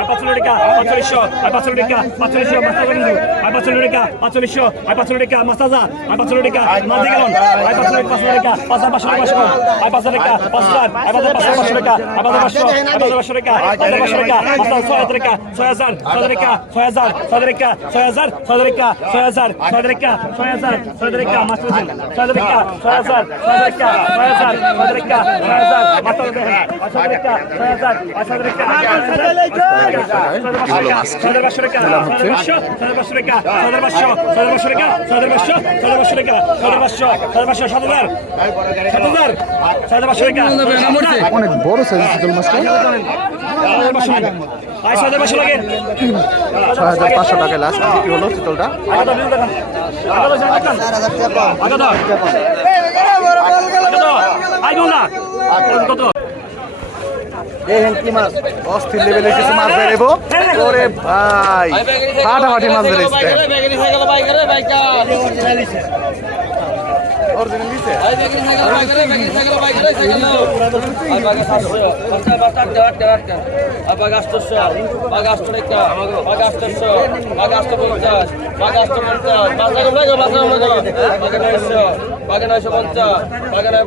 আপাচলরিকা পাঁচচল্লিশ আপাচলরিকা পাঁচচল্লিশ মাস্তাগরিন্দু আপাচলরিকা পাঁচচল্লিশ আপাচলরিকা মাস্তাজা আপাচলরিকা মাদিগন আপাচলরিকা পাঁচচল্লিকা পাঁচটা পাঁচশো পাঁচশো আপাচলিকা পাঁচটা আপাচল পাঁচশো পাঁচশো টাকা আপাচল পাঁচশো আপাচল পাঁচশো টাকা আপাচল পাঁচশো টাকা পাঁচটা ছয় টাকা ছয় হাজার ছয় টাকা ছয় হাজার ছয় টাকা ছয় হাজার ছয় টাকা ছয় হাজার ছয় টাকা ছয় হাজার ছয় টাকা মাস্টার ছয় টাকা ছয় হাজার ছয় টাকা ছয় হাজার ছয় টাকা ছয় হাজার মাস্টার ছয় টাকা ছয় হাজার ছয় টাকা এগুলো মাছ এগুলো হচ্ছে অনেক বড় সাইজ চিতল মাছটা। ছয় হাজার পাঁচশো টাকা লাস্ট বিক্রি হলো চিতলটা আই না কত? দেখেন হ্যাঁ, কি মাছ? অস্থির লেভেলে কিছু মাছ বেরেব। ওরে ভাই হাটাহাটি মাছ বেরেছে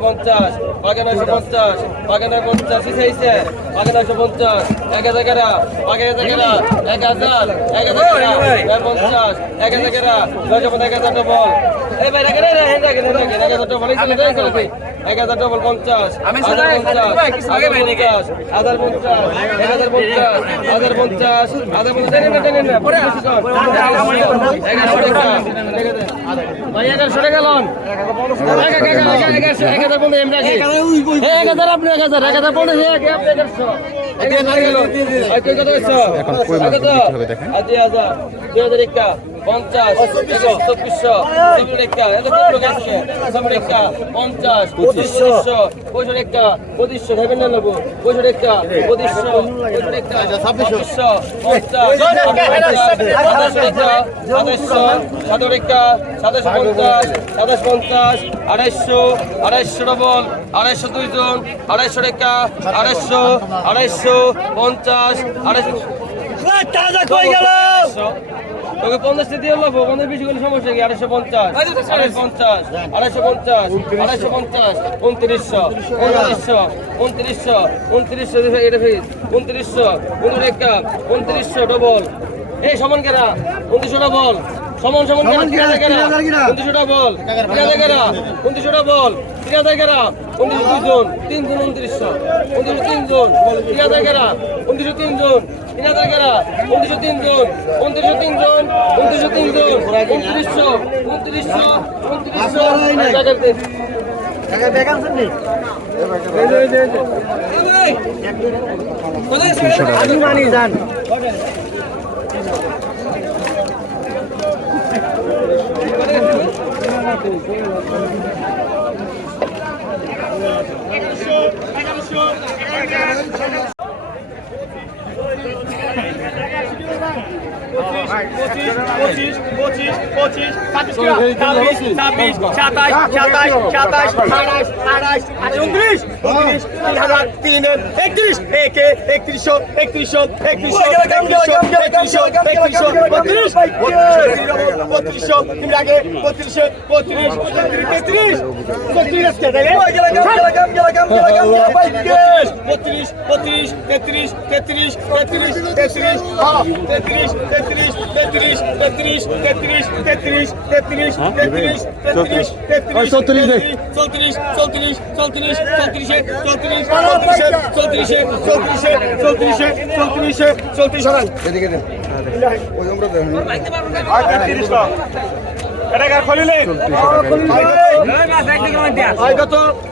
পঞ্চাশ। পাগে নয়শো পঞ্চাশ পাগে নয় পঞ্চাশ ইসাইছে পাগে নয়শো পঞ্চাশ এক হাজার কেরা আগে হাজার কেরা এক হাজার এক হাজার পঞ্চাশ এক হাজার কেরা নয়শো পঞ্চাশ এক হাজার ডবল এই ভাই রাখেন এক হাজার ডবল এক হাজার ডবল পঞ্চাশ হাজার পঞ্চাশ হাজার পঞ্চাশ হাজার পঞ্চাশ এক হাজার পঞ্চাশ হাজার পঞ্চাশ হাজার পঞ্চাশ এক হাজার পঞ্চাশ এখন কই মাছ হবে দেখেন পঞ্চাশ চব্বিশশো চব্বিশ একা এত কত লোক আসছে চব্বিশ একা পঞ্চাশ পঁচিশশো। পঁয়ষট্টি একা পঁচিশশো খাবেন না নেব পঁয়ষট্টি একা পঁচিশশো পঁয়ষট্টি একা ছাব্বিশশো পঞ্চাশ সাতাশ সাতাশশো সাতাশ একা সাতাশ পঞ্চাশ সাতাশ পঞ্চাশ আড়াইশো আড়াইশো ডবল আড়াইশো দুইজন আড়াইশো টাকা আড়াইশো আড়াইশো পঞ্চাশ আড়াইশো কই গেল? তোকে পঞ্চাশটা দিয়ে নেব পঞ্চাশ বেশি করলে সমস্যা কি? আড়াইশো পঞ্চাশ আড়াইশো পঞ্চাশ আড়াইশো পঞ্চাশ আড়াইশো পঞ্চাশ উনত্রিশশো উনত্রিশশো উনত্রিশশো উনত্রিশশো এটা ফিস উনত্রিশশো উনরেখা উনত্রিশশো ডবল এই সমান কেনা উনত্রিশশো ডবল সমান সমান কেনা উনত্রিশশো ডবল তিন হাজার কেনা উনত্রিশশো ডবল তিন হাজার কেনা উনত্রিশশো দুইজন তিনজন উনত্রিশশো। উনত্রিশশো তিনজন তিন হাজার কেনা উনত্রিশশো তিনজন তিন হাজার কেনা উনত্রিশশো তিনজন উনত্রিশশো তিনজন উনত্রিশশো তিনজন উনত্রিশশো উনত্রিশশো উনত্রিশশো। তিনশো টাকা Thank you. পঁচিশ পঁচিশ পঁচিশ ছাব্বিশ ছাব্বিশ ছাব্বিশ সাতাশ সাতাশ সাতাশ আঠাশ আঠাশ আঠাশ উনত্রিশ উনত্রিশ তিন হাজার তিন একত্রিশ একে একত্রিশশো একত্রিশশো একত্রিশশো একত্রিশশো একত্রিশশো একত্রিশশো বত্রিশ বত্রিশশো তিন আগে বত্রিশে বত্রিশ তেত্রিশ বত্রিশ বত্রিশ বত্রিশ তেত্রিশ তেত্রিশ তেত্রিশ তেত্রিশ তেত্রিশ তেত্রিশ তেত্রিশ তেত্রিশ তেত্রিশ তেত্রিশ তেত্রিশ তেত্রিশ তেত্রিশ তেত্রিশ চৌত্রিশ চৌত্রিশ চৌত্রিশ চৌত্রিশ চৌত্রিশে চৌত্রিশ চৌত্রিশে চৌত্রিশে চৌত্রিশে চৌত্রিশে চৌত্রিশ হাজার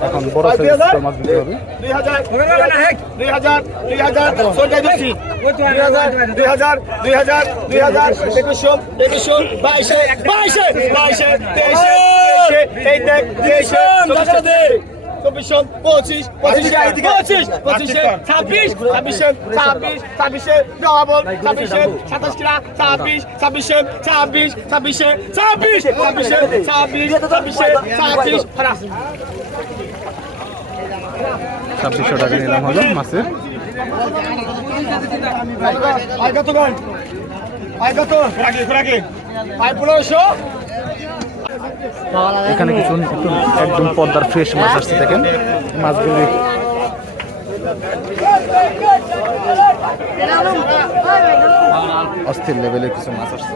এখন বড় সাইজের মাছ বিক্রি হবে। দুই হাজার। দুই হাজার। দুই হাজার। দুই হাজার। দুই হাজার। দুই হাজার। দুই হাজার। একুশশো। একুশশো। বাইশে। বাইশে। বাইশে। তেইশে। তেইশে। তেইশে। চব্বিশশো পঁচিশ পঁচিশে পঁচিশ পঁচিশে ছাব্বিশ ছাব্বিশে ছাব্বিশ ছাব্বিশে ডবল ছাব্বিশে সাতাশ কিনা ছাব্বিশ ছাব্বিশে ছাব্বিশ ছাব্বিশে ছাব্বিশ ছাব্বিশে ছাব্বিশ ছাব্বিশে। ছাব্বিশ ছাব্বিশশো টাকা নিলাম হলো মাছের। আয় কত আয় কত রাখি রাখি। আয় পনেরোশো এখানে কিছু একদম পদ্মার ফ্রেশ মাছ আসছে দেখেন। মাছগুলি অস্থির লেভেলের কিছু মাছ আসছে।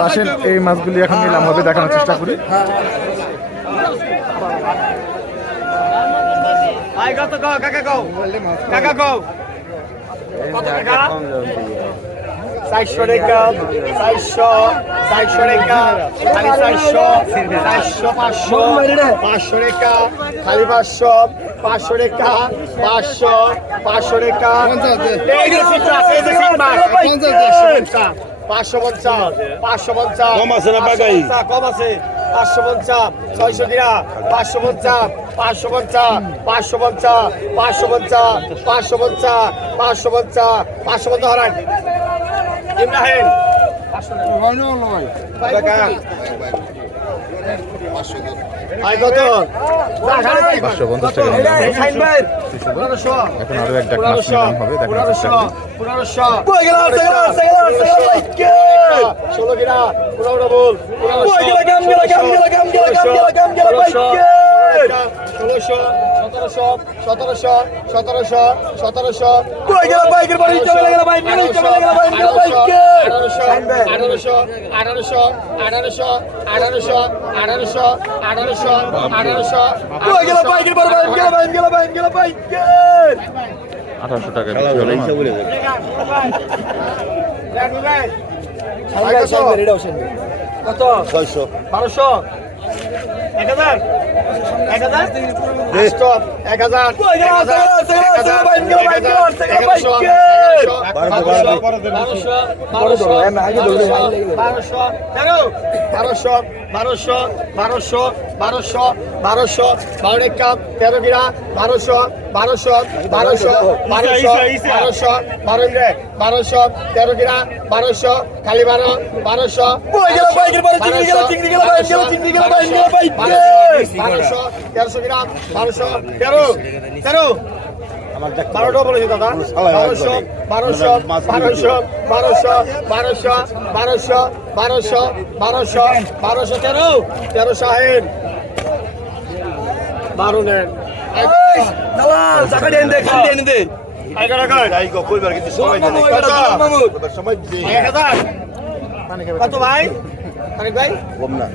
তো আসেন এই মাছগুলি এখন নিলাম হবে দেখানোর চেষ্টা করি। চারশো টাকা চারশো চারশো টাকা খালি চারশো চারশো পাঁচশো পাঁচশো টাকা খালি পাঁচশো পাঁচশো টাকা পাঁচশো পাঁচশো টাকা। পাঁচশো পঞ্চাশ পাঁচশো পঞ্চাশ কম আছে না বাগাই কম আছে পাঁচশো পঞ্চাশ ছয়শো দিনা পাঁচশো পঞ্চাশ পাঁচশো পঞ্চাশ পাঁচশো পঞ্চাশ পাঁচশো পঞ্চাশ পাঁচশো পঞ্চাশ পাঁচশো পঞ্চাশ পাঁচশো পঞ্চাশ হরান কত পাঁচশো পঞ্চাশ টাকা এখন আরও এক ডাক মাছ নিলাম হবে দেখার চেষ্টা করি ষোলো আঠারোশো টাকা কত ছয়শো বারোশো এক হাজার? বারোশো বারোশো বারোশো বারোশো বারোশো বারো একাম তেরো গিরা বারোশো বারোশো বারোশো বারোশো বারোশো বারো বারোশো তেরো গিরা বারোশো খালি বারো বারোশো বারোশো তেরোশো গ্রাম বারোশো তেরো তেরো বারোটা বলেছি দাদা। বারোশো বারোশো বারোশো বারোশো বারোশো বারোশো বারোশো বারোশো বারোশো তেরো তেরো সাহেব বারো নেন কত ভাই ভাই? কম না।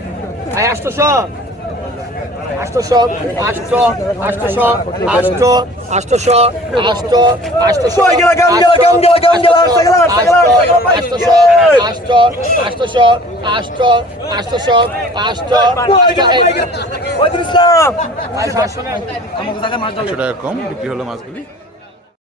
আষ্টশো বিক্রি হলো মাছগুলি